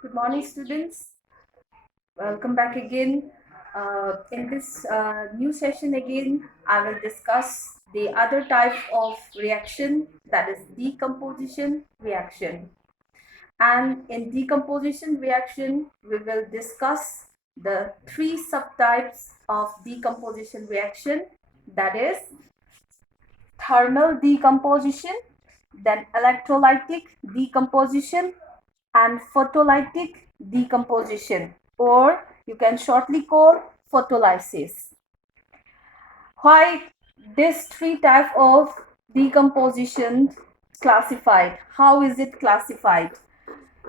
Good morning, students. Welcome back again. In this new session again, I will discuss the other type of reaction, that is decomposition reaction. And in decomposition reaction, we will discuss the three subtypes of decomposition reaction, that is thermal decomposition, then electrolytic decomposition, and photolytic decomposition, or you can shortly call photolysis. Why this three type of decomposition classified? How is it classified?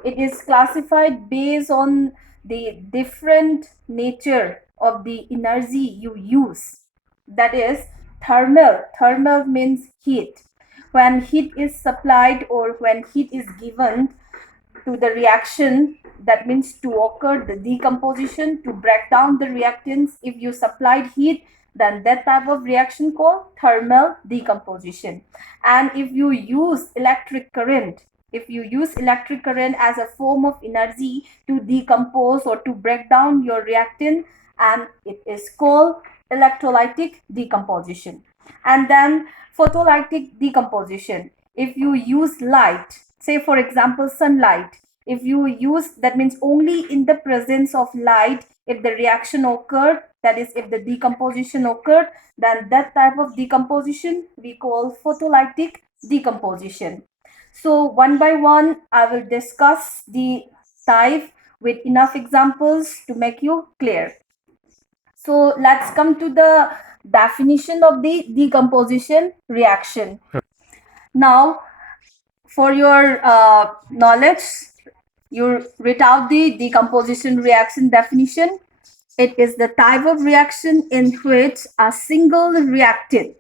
It is classified based on the different nature of the energy you use. That is thermal. Thermal means heat. When heat is supplied or when heat is given to the reaction, that means to occur the decomposition, to break down the reactants, if you supplied heat, then that type of reaction called thermal decomposition. And if you use electric current, as a form of energy to decompose or to break down your reactant, and it is called electrolytic decomposition. And then photolytic decomposition, if you use light, say for example sunlight, if you use, that means only in the presence of light if the reaction occurred, that is if the decomposition occurred, then that type of decomposition we call photolytic decomposition. So one by one I will discuss the type with enough examples to make you clear. So let's come to the definition of the decomposition reaction. Now, for your knowledge, you read out the decomposition reaction definition. It is the type of reaction in which a single reactant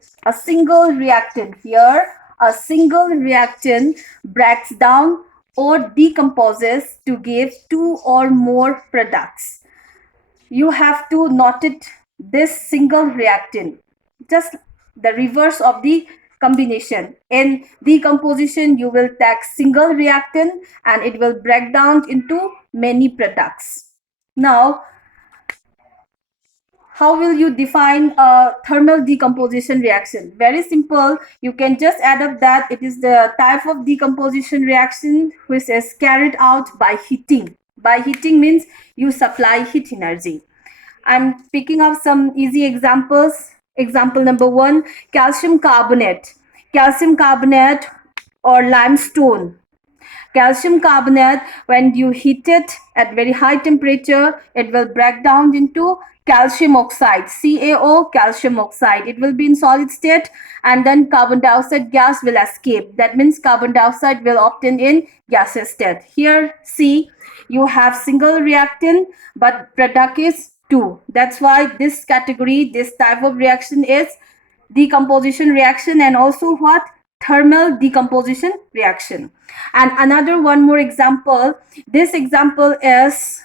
breaks down or decomposes to give two or more products. You have to note it, this single reactant, just the reverse of the combination. In decomposition, you will take single reactant and it will break down into many products. Now, how will you define a thermal decomposition reaction? Very simple. You can just add up that it is the type of decomposition reaction which is carried out by heating. By heating means you supply heat energy. I'm picking up some easy examples. Example number 1, calcium carbonate. Calcium carbonate or limestone. Calcium carbonate, when you heat it at very high temperature, it will break down into calcium oxide, CaO, calcium oxide. It will be in solid state and then carbon dioxide gas will escape. That means carbon dioxide will obtain in gaseous state. Here, see, you have single reactant but product is 2. That's why this category, this type of reaction is decomposition reaction and also what? Thermal decomposition reaction. And another one more example. This example is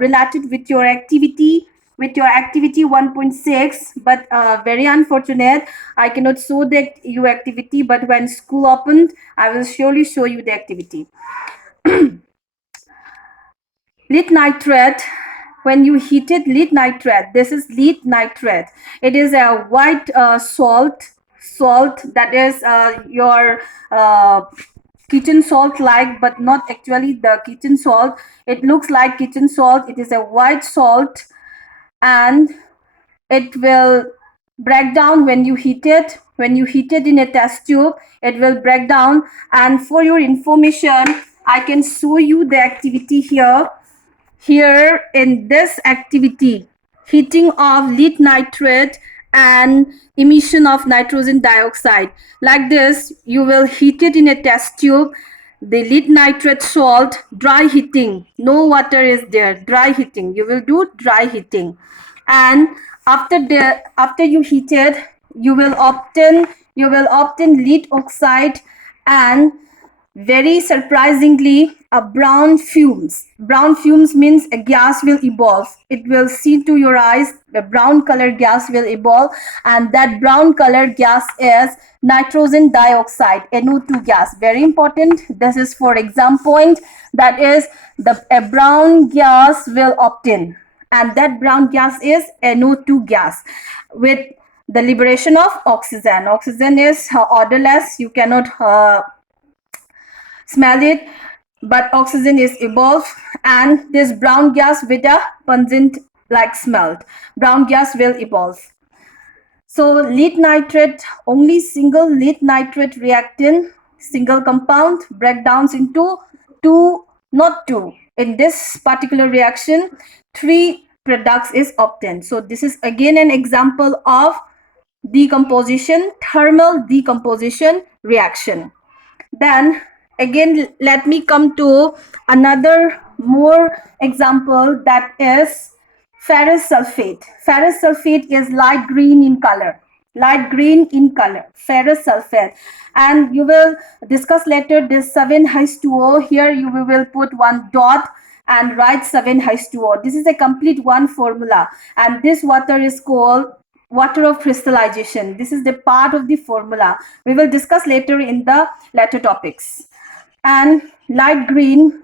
related with your activity 1.6, but very unfortunate, I cannot show your activity, but when school opened, I will surely show you the activity. Lead nitrate, when you heated lead nitrate, this is lead nitrate. It is a white salt that is your kitchen salt like, but not actually the kitchen salt. It looks like kitchen salt. It is a white salt and it will break down when you heat it. When you heat it in a test tube, it will break down. And for your information, I can show you the activity here. Here in this activity, heating of lead nitrate and emission of nitrogen dioxide. Like this, you will heat it in a test tube. The lead nitrate salt, dry heating, no water is there, dry heating. You will do dry heating. And after you heat it, you will obtain lead oxide and very surprisingly a brown fumes. Brown fumes means a gas will evolve. It will see to your eyes, the brown color gas will evolve, and that brown color gas is nitrogen dioxide, NO2 gas. Very important. This is for exam point. that is a brown gas will obtain, and that brown gas is NO2 gas with the liberation of oxygen. Oxygen is odorless, you cannot smell it, but oxygen is evolved, and this brown gas with a pungent like smell, brown gas will evolve. So lead nitrate, only single lead nitrate reactant, single compound breakdowns into two, not two. In this particular reaction, three products is obtained. So this is again an example of decomposition, thermal decomposition reaction. Then again, let me come to another more example, that is ferrous sulfate. Ferrous sulfate is light green in color. Light green in color, ferrous sulfate. And you will discuss later this 7H2O. Here you will put one dot and write 7H2O. This is a complete one formula. And this water is called water of crystallization. This is the part of the formula. We will discuss later in the later topics. And light green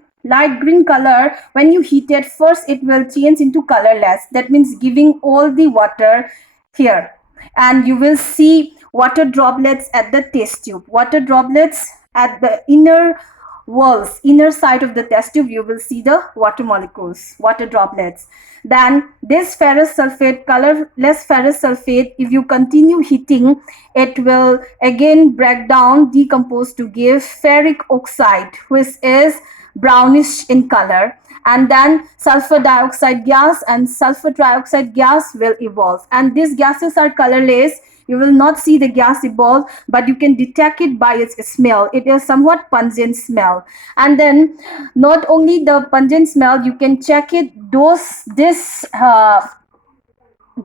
color, when you heat it, first it will change into colorless. That means giving all the water here. And you will see water droplets at the test tube. Water droplets at the inner walls, inner side of the test tube, you will see the water molecules, water droplets. Then this ferrous sulfate, colorless ferrous sulfate, if you continue heating, it will again break down, decompose to give ferric oxide, which is brownish in color. And then sulfur dioxide gas and sulfur trioxide gas will evolve. And these gases are colorless. You will not see the gas evolve, but you can detect it by its smell. It is somewhat pungent smell. And then not only the pungent smell, you can check it, this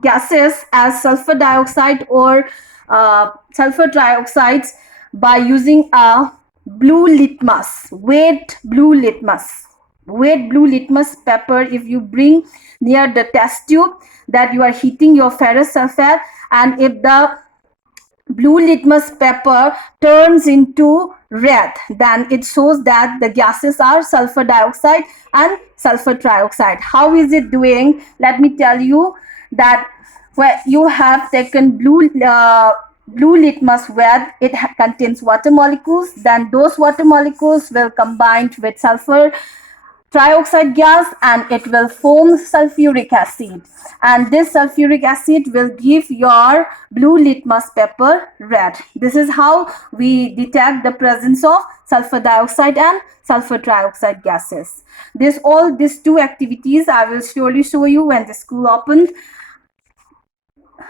gases as sulfur dioxide or sulfur trioxides by using a blue litmus, wet blue litmus paper. If you bring near the test tube that you are heating your ferrous sulfate, and if the blue litmus paper turns into red, then it shows that the gases are sulfur dioxide and sulfur trioxide. How is it doing? Let me tell you that where you have taken blue litmus wet, it contains water molecules. Then those water molecules will combine with sulfur trioxide gas and it will form sulfuric acid, and this sulfuric acid will give your blue litmus paper red. This is how we detect the presence of sulfur dioxide and sulfur trioxide gases. These two activities I will surely show you when the school opened.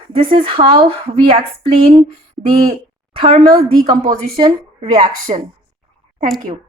This is how we explain the thermal decomposition reaction. Thank you.